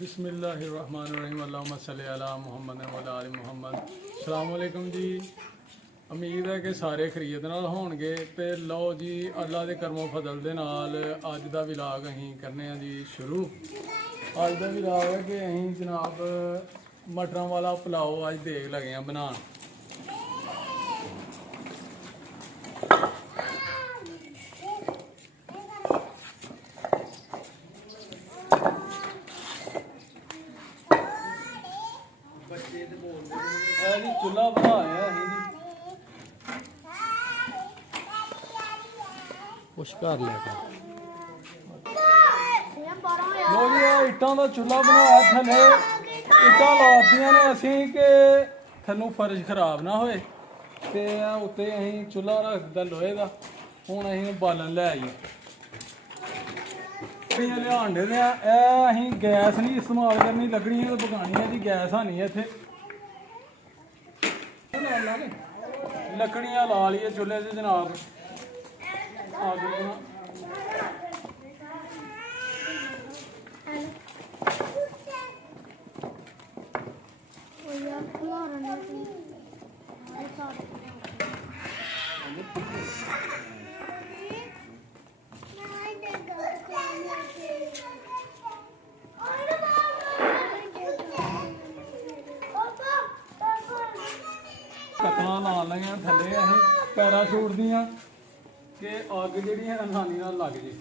बिस्मिल्लाहिर्रहमानिर्रहीम अल्लाहुम्मा सल्ली अला मुहम्मद व अला आलि मुहम्मद। अस्सलाम वालेकुम जी। उम्मीद है कि सारे खरीद नाल होणगे ते लो जी अल्लाह दे करमो फजल दे नाल अज दा विलाग अहीं करने आ जी शुरू। अज दा विलाग है कि अहीं जनाब मटरां वाला पुलाओ अज देख लगे हैं बनान। जी चूल्हा बनाया अहीं जी कुछ कर लेगा लो जी इट्टां दा चूल्हा बनाया थल्ले इट्टां लातियां ने असीं कि थल्लों फर्श खराब ना होए ते उत्ते अहीं चूल्हा रखदा लोहे दा। हुण अहीं बालन लै आइए लियान दे अहीं गैस नहीं इस्तेमाल करनी, लकड़ियां ते पकानियां जी, गैस है नहीं इत्थे। लकड़ियां ला लिये चूल्हे से जनाब। कतना ला लगे थले अं पैराशूट दियाँ कि अग जी आसानी लग जे।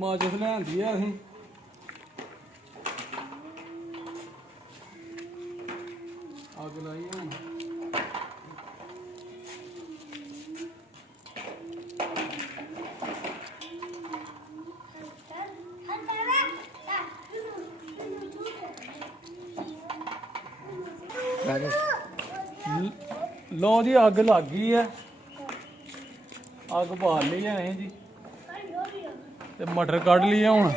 माचिस लियांदी है असीं अग लाई हूँ। लो जी अग लग गई है, अग बाल ली है अं जी ते मटर कढ़ लिए हूँ।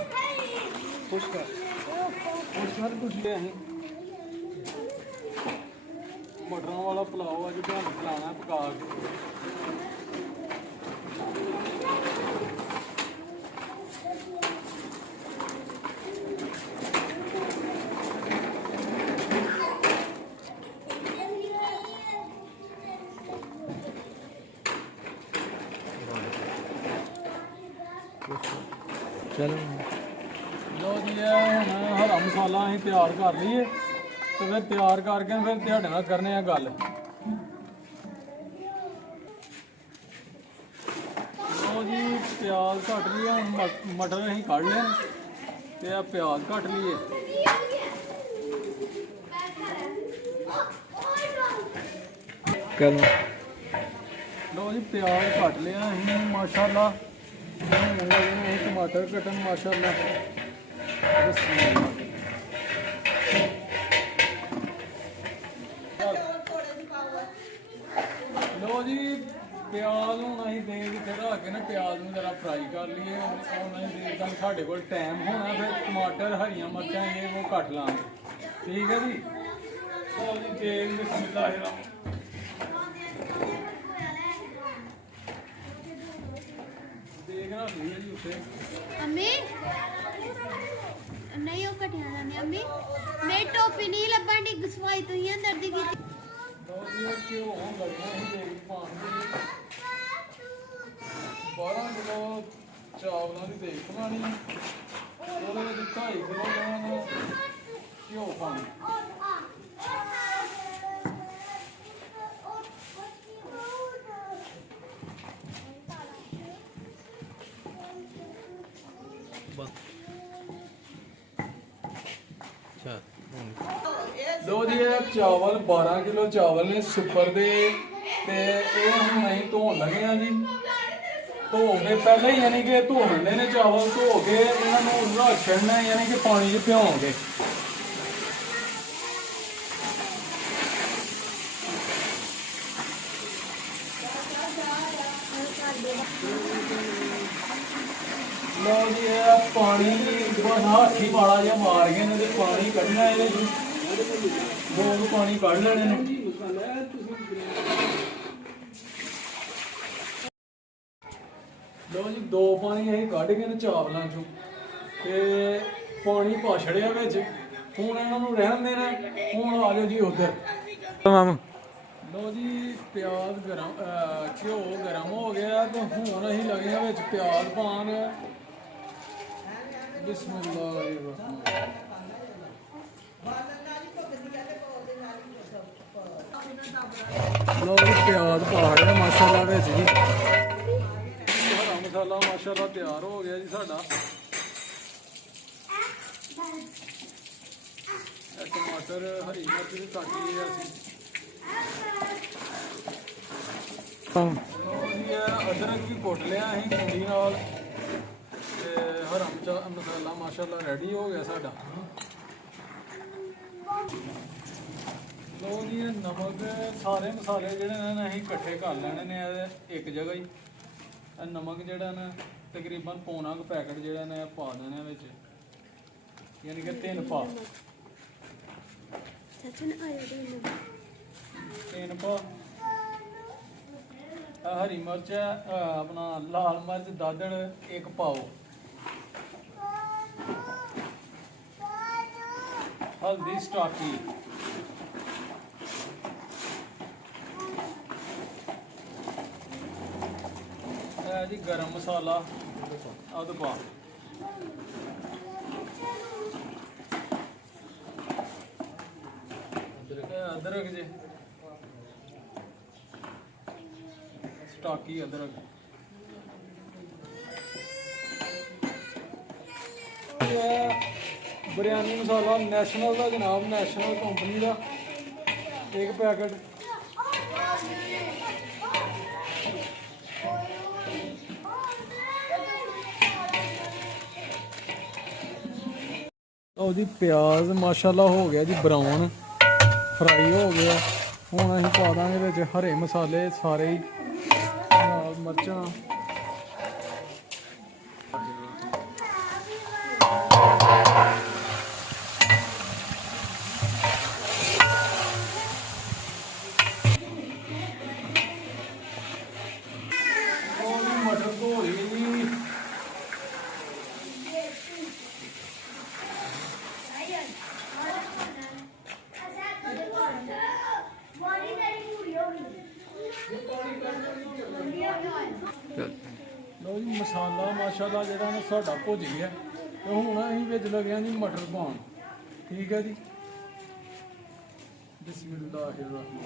कुछ लिया अं मटरों वाला पुलाओ अज ध्यान खिलाना पका के। चलो लो जी हम हरा मसाला अं तैयार कर लीए तो फिर तैयार करके फिर ਤੁਹਾਡੇ ਨਾਲ करने आ गल। लो जी प्याज कट लिए हम मटर अं कढ़ लिया तो प्याज कट लिए। चलो लो जी प्याज कट लिया अं माशाल्लाह। टमाटर कटन माशाल्लाह। लो जी प्याज हूँ अं देख चढ़ा के ना प्याज में जरा फ्राई कर लिए। देर तक साढ़े को टाइम होना फिर टमाटर हरियाँ मिर्चां ये वो कट लाँगे। ठीक है जी। लो जी तेल बिस्मिल्लाह देखना भैया जी उसे अम्मी नहीं वो कटिया जाने अम्मी मेरी टोपी नहीं लब्बन दी गसवाई तो ही अंदर दी की तो ये क्यों हो गया है देख पानी 12 किलो चावलों की देख पानी ਉਹਦੇ ਵਿੱਚ 2.5 किलो ਲੈਣਾ ਘਿਓ ਪਾਣੀ। लो जी चावल 12 किलो चावल ने सुपर दे ते हम नहीं धोन लगे हैं जी। धो के पहले ही यानी कि धो लेंदे ने चावल, धो के इन्होंने रख छड़ना यानी कि पानी च भ्योंगे। लो जी पानी हाथी माड़ा जहा मार के पानी कढ़ना ये ਦੋ ਪਾਣੀ ਕੱਢ ਲੈਣੇ ਨੇ। ਲਓ ਜੀ ਦੋ ਪਾਣੀ ਅਸੀਂ ਕੱਢ ਕੇ ਨੇ ਚਾਵਲਾਂ ਚੋਂ ਤੇ ਪਾਣੀ ਪਾ ਛੜਿਆ ਵਿੱਚ। ਹੁਣ ਇਹਨਾਂ ਨੂੰ ਰਹਿਣ ਦੇਣਾ। ਹੁਣ ਆ ਜਾਓ ਜੀ ਉਧਰ। ਲਓ ਜੀ ਪਿਆਜ਼ ਗਰਮ ਘਿਓ ਗਰਮ ਹੋ ਗਿਆ ਤੇ ਹੁਣ ਅਸੀਂ ਲੱਗੇ ਆ ਵਿੱਚ ਪਿਆਜ਼ ਪਾਣ। ਬਿਸਮਿਲ੍ਲਾਹਿਰਰਹਿਮਾਨਿਰਰਹੀਮ। ਲਓ ਜੀ ਪਿਆਜ਼ ਪਾ ਰਿਹਾ ਮਾਸ਼ਾਅੱਲਾ ਵਿੱਚ ਜੀ। ਹਰਾ ਮਸਾਲਾ ਮਾਸ਼ਾਅੱਲਾ ਤਿਆਰ ਹੋ ਗਿਆ ਜੀ ਸਾਡਾ। ਟਮਾਟਰ ਹਰੀ ਮਿਰਚ ਵੀ ਕੱਟ ਲਈ ਅਸੀਂ। ਅਦਰਕ ਵੀ ਕੁੱਟ ਲਿਆ ਅਸੀਂ ਕੁੰਡੀ ਨਾਲ ਤੇ ਹਰਾ ਮਸਾਲਾ ਮਾਸ਼ਾਅੱਲਾ ਰੈਡੀ ਹੋ ਗਿਆ ਸਾਡਾ। ਲੋ ਜੀ ਨਮਕ ਸਾਰੇ ਮਸਾਲੇ ਜਿਹੜੇ ਨੇ ਅਸੀਂ ਇਕੱਠੇ ਕਰ ਲੈਣੇ ਨੇ ਇੱਕ ਜਗ੍ਹਾ ਹੀ। ਨਮਕ ਜਿਹੜਾ ਨਾ ਤਕਰੀਬਨ ਪੌਣਾ ਕੁ ਪੈਕਟ ਜਿਹੜਾ ਨੇ ਪਾ ਦੇਣੇ ਵਿੱਚ, ਯਾਨੀ ਕਿ 3 ਪਾ। 3 ਪਾ। ਹਰੀ ਮਿਰਚ ਆਪਣਾ ਲਾਲ ਮਿਰਚ ਦਾਦੜ 1 ਪਾਓ। ਹਲਦੀ ਸਟਾਕੀ। ਜੀ ਗਰਮ ਮਸਾਲਾ ਅੱਧ ਪਾ। ਅਦਰਕ ਜੇ ਸਟਾਕੀ ਅਦਰਕ। ਬਿਰਿਆਨੀ ਮਸਾਲਾ ਨੈਸ਼ਨਲ ਦਾ ਜਨਾਬ, ਨੈਸ਼ਨਲ ਕੰਪਨੀ ਦਾ 1 ਪੈਕਟ। ਲਓ ਜੀ ਪਿਆਜ਼ ਮਾਸ਼ਾਅੱਲਾ ਹੋ ਗਿਆ ਜੀ ਬਰਾਊਨ, ਫਰਾਈ ਹੋ ਗਿਆ। ਹੁਣ ਅਸੀਂ ਪਾ ਦਾਂਗੇ ਵਿੱਚ ਹਰੇ ਮਸਾਲੇ ਸਾਰੇ ਹੀ, ਨਾਲ ਮਿਰਚਾਂ। ਮਟਰ ਧੋ ਲਈ ਜੀ। ਲਓ ਜੀ ਮਸਾਲਾ ਮਾਸ਼ਾਅੱਲਾ ਜਿਹੜਾ ਨਾ ਸਾਡਾ ਭੁੱਜ ਗਿਆ ਤੇ ਹੁਣ ਅਸੀਂ ਵਿੱਚ ਲੱਗਿਆ ਜੀ ਮਟਰ ਪਾਉਣ। ਠੀਕ ਹੈ ਜੀ। ਬਿਸਮਿਲ੍ਲਾਹਿਰਰਹਿਮਾਨਿਰਰਹੀਮ।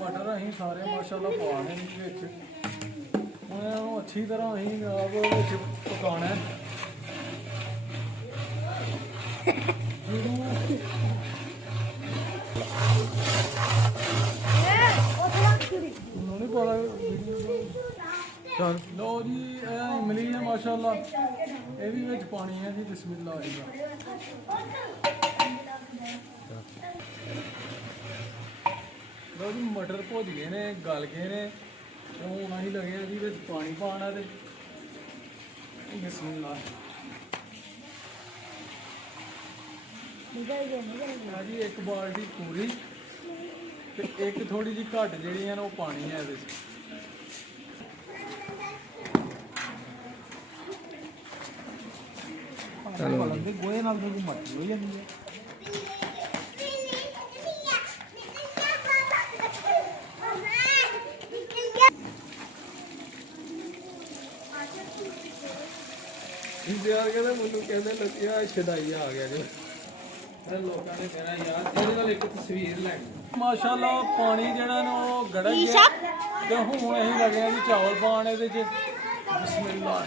ਮਟਰ ਅਸੀਂ ਸਾਰੇ ਮਾਸ਼ਾਅੱਲਾ ਪਾ ਲੈਣੇ ਜੀ ਵਿੱਚ। ਹੁਣ ਇਹਨੂੰ ਅੱਛੀ ਤਰ੍ਹਾਂ ਅਸੀਂ ਆਪ ਵਿੱਚ ਪਕਾਉਣਾ ਹੈ। ਲਓ ਜੀ ਇਹ ਇਮਲੀ ਹੈ ਮਾਸ਼ਾਅੱਲਾ, ਇਹ ਵੀ ਵਿੱਚ ਪਾਣੀ ਹੈ ਜੀ। ਬਿਸਮਿਲ੍ਲਾਹ। ਲਓ ਜੀ ਮਟਰ ਭੁੱਜ ਗਏ ਨੇ, ਗਲ ਗਏ ਨੇ। ਹੁਣ ਅਸੀਂ ਲੱਗੇ ਆ ਜੀ ਵਿੱਚ ਪਾਣੀ ਪਾਉਣਾ ਤੇ ਬਿਸਮਿਲ੍ਲਾਹ। ਜੀ 1 ਬਾਲਟੀ ਪੂਰੀ ਤੇ 1 ਥੋੜੀ ਜਿਹੀ ਘੱਟ ਜਿਹੜੀ ਹੈ ਨਾ ਉਹ ਪਾਣੀ ਹੈ ਇਹਦੇ ਵਿੱਚ। ਗੋਏ ਨਾਲ ਤਾਂ ਮੱਠੀ ਹੋ ਜਾਂਦੀ ਹੈ। ਯਾਰ ਕਹਿੰਦਾ ਮੈਨੂੰ ਕਹਿੰਦੇ ਲੱਗਿਆ ਛਦਾਈ ਆ ਗਿਆ ਜੀ। ਲੋਕਾਂ ਨੇ ਕਹਿਣਾ ਯਾਰ ਇਹਦੇ ਨਾਲ ਇੱਕ ਤਸਵੀਰ ਲੈ। ਮਾਸ਼ਾਅੱਲਾ ਪਾਣੀ ਜਿਹੜਾ ਨਾ ਉਹ ਗੜਕ ਗਿਆ ਤੇ ਹੁਣ ਅਸੀਂ ਲੱਗੇ ਆ ਜੀ ਚਾਵਲ ਪਾਉਣ ਇਹਦੇ 'ਚ। ਬਿਸਮਿਲ੍ਲਾਹ।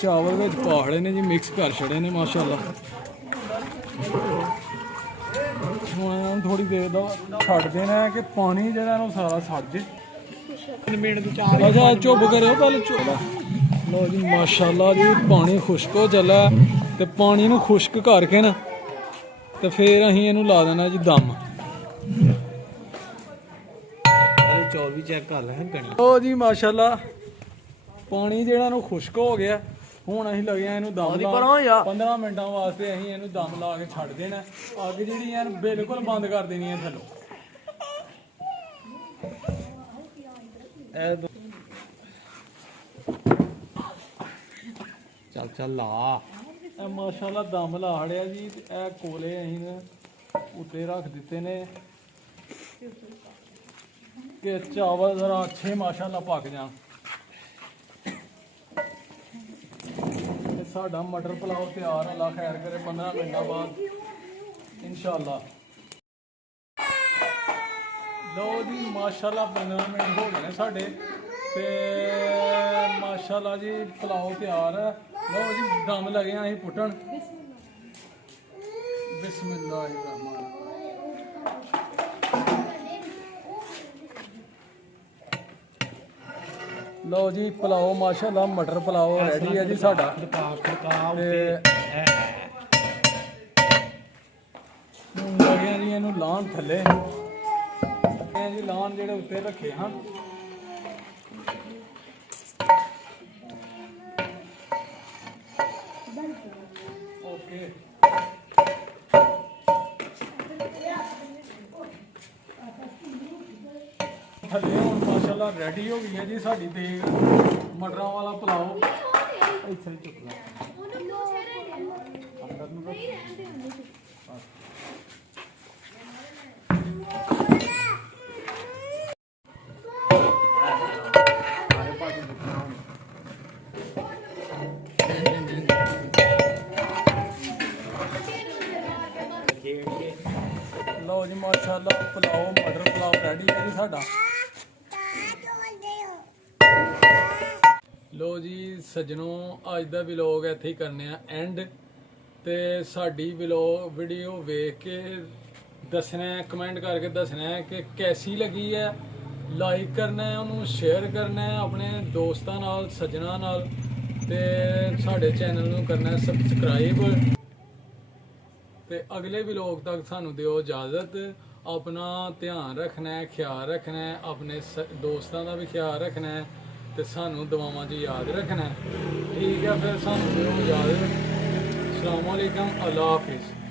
ਚਾਵਲ ਵਿੱਚ ਪਾੜੇ ਨੇ ਜੀ, ਮਿਕਸ ਕਰ ਛੜੇ ਨੇ ਮਾਸ਼ਾਅੱਲਾ। ਹੁਣ ਥੋੜੀ ਦੇਰ ਦਾ ਛੱਡ ਦੇਣਾ ਕਿ ਪਾਣੀ ਜਿਹੜਾ ਨਾ ਸਾਰਾ ਸੜ ਜੇ। ਅੱਛਾ ਚੁੱਪ ਕਰਿਓ ਪਹਿਲੇ ਚੁੱਪ। ਲਓ ਜੀ ਮਾਸ਼ਾਅੱਲਾ ਜੀ ਪਾਣੀ ਖੁਸ਼ਕ ਹੋ ਚੱਲਾ ਤੇ ਪਾਣੀ ਨੂੰ ਖੁਸ਼ਕ ਕਰਕੇ ਨਾ ਤੇ ਫਿਰ ਅਸੀਂ ਇਹਨੂੰ ਲਾ ਦੇਣਾ ਜੀ ਦਮ। ਅਰੇ ਚੌਲ ਵੀ ਚੈੱਕ ਕਰ ਲੈ ਗਣੀ। ਲਓ ਜੀ ਮਾਸ਼ਾਅੱਲਾ ਪਾਣੀ ਜਿਹੜਾ ਨੂੰ ਖੁਸ਼ਕ ਹੋ ਗਿਆ। ਹੁਣ ਅਸੀਂ ਲੱਗੇ ਆ ਇਹਨੂੰ ਦਮ ਲਾ 15 ਮਿੰਟਾਂ ਵਾਸਤੇ ਅਸੀਂ ਇਹਨੂੰ ਦਮ ਲਾ ਕੇ ਛੱਡ ਦੇਣਾ। ਅੱਗ ਜਿਹੜੀ ਐ ਬਿਲਕੁਲ ਬੰਦ ਕਰ ਦੇਣੀ ਹੈ ਥੱਲੋਂ। ਚੱਲ ਚੱਲ ਲਾ। ਇਹ ਮਾਸ਼ਾਅੱਲਾ ਦਮ ਲਾ ਹੜਿਆ ਜੀ ਤੇ ਇਹ ਕੋਲੇ ਅਸੀਂ ਨਾ ਉੱਤੇ ਰੱਖ ਦਿੱਤੇ ਨੇ ਕਿ ਚਾਵਲ ਜ਼ਰਾ ਅੱਛੇ ਮਾਸ਼ਾਅੱਲਾ ਪੱਕ ਜਾਣ। ਤੇ ਸਾਡਾ ਮਟਰ ਪੁਲਾਓ ਤਿਆਰ, ਅੱਲਾ ਖੈਰ ਕਰੇ 15 ਮਿੰਟਾਂ ਬਾਅਦ ਇਨਸ਼ਾਅੱਲਾ। ਲਓ ਜੀ ਮਾਸ਼ਾਅੱਲਾ 15 ਮਿੰਟ ਹੋ ਗਏ ਨੇ ਸਾਡੇ ਤੇ ਮਾਸ਼ਾਅੱਲਾ ਜੀ ਪੁਲਾਓ ਤਿਆਰ ਹੈ। ਲਓ ਜੀ ਦਮ ਲਗੇ ਆ ਅਸੀਂ ਪੁੱਟਣ। ਬਿਸਮਿल्लाहिर्रहमान। ਲਓ ਜੀ ਪੁਲਾਓ ਮਾਸ਼ਾਅੱਲਾ ਮਟਰ ਪੁਲਾਓ ਰੈਡੀ ਹੈ ਜੀ ਸਾਡਾ। ਤੇ ਲਗੇ ਜੀ ਇਹਨੂੰ ਲਾਣ ਥੱਲੇ ਇਹ ਜੀ ਲਾਣ ਜਿਹੜੇ ਉੱਤੇ ਰੱਖੇ ਹਨ। ਓਕੇ ਥੱਲੇ ਹੁਣ ਮਾਸ਼ਾਅੱਲਾ ਰੈਡੀ ਹੋ ਗਈ ਹੈ ਜੀ ਸਾਡੀ ਦੇਗ ਮਟਰਾਂ ਵਾਲਾ ਪੁਲਾਓ। ਇੱਥੇ ਹੀ ਚੁੱਕ ਲਾ ਅੰਦਰ ਨੂੰ ਰੱਖ। ਲਓ ਜੀ ਮਾਸ਼ਾਅੱਲਾ ਪੁਲਾਓ ਮਟਰ ਪੁਲਾਓ ਰੈਡੀ ਹੈ ਜੀ ਸਾਡਾ। ਲਓ ਜੀ ਸੱਜਣੋ ਅੱਜ ਦਾ ਵਲੌਗ ਇੱਥੇ ਹੀ ਕਰਨੇ ਆ ਐਂਡ। ਤੇ ਸਾਡੀ ਵਲੌਗ ਵੀਡੀਓ ਵੇਖ ਕੇ ਦੱਸਣਾ ਹੈ, ਕਮੈਂਟ ਕਰਕੇ ਦੱਸਣਾ ਹੈ ਕਿ ਕੈਸੀ ਲੱਗੀ ਹੈ। ਲਾਈਕ ਕਰਨਾ ਹੈ, ਉਹਨੂੰ ਸ਼ੇਅਰ ਕਰਨਾ ਹੈ ਆਪਣੇ ਦੋਸਤਾਂ ਨਾਲ ਸੱਜਣਾਂ ਨਾਲ ਤੇ ਸਾਡੇ ਚੈਨਲ ਨੂੰ ਕਰਨਾ ਹੈ ਸਬਸਕ੍ਰਾਈਬ। ਤੇ ਅਗਲੇ ਵਲੌਗ ਤੱਕ ਸਾਨੂੰ ਦਿਓ ਇਜਾਜ਼ਤ। ਆਪਣਾ ਧਿਆਨ ਰੱਖਣਾ ਹੈ, ਖਿਆਲ ਰੱਖਣਾ ਹੈ, ਆਪਣੇ ਦੋਸਤਾਂ ਦਾ ਵੀ ਖਿਆਲ ਰੱਖਣਾ ਹੈ ਤੇ ਸਾਨੂੰ ਦੁਆਵਾਂ 'ਚ ਯਾਦ ਰੱਖਣਾ ਹੈ। ਠੀਕ ਹੈ ਫਿਰ ਸਾਨੂੰ ਦਿਓ ਇਜਾਜ਼ਤ। अस्सलाम वालेकुम, अल्लाह हाफिज़।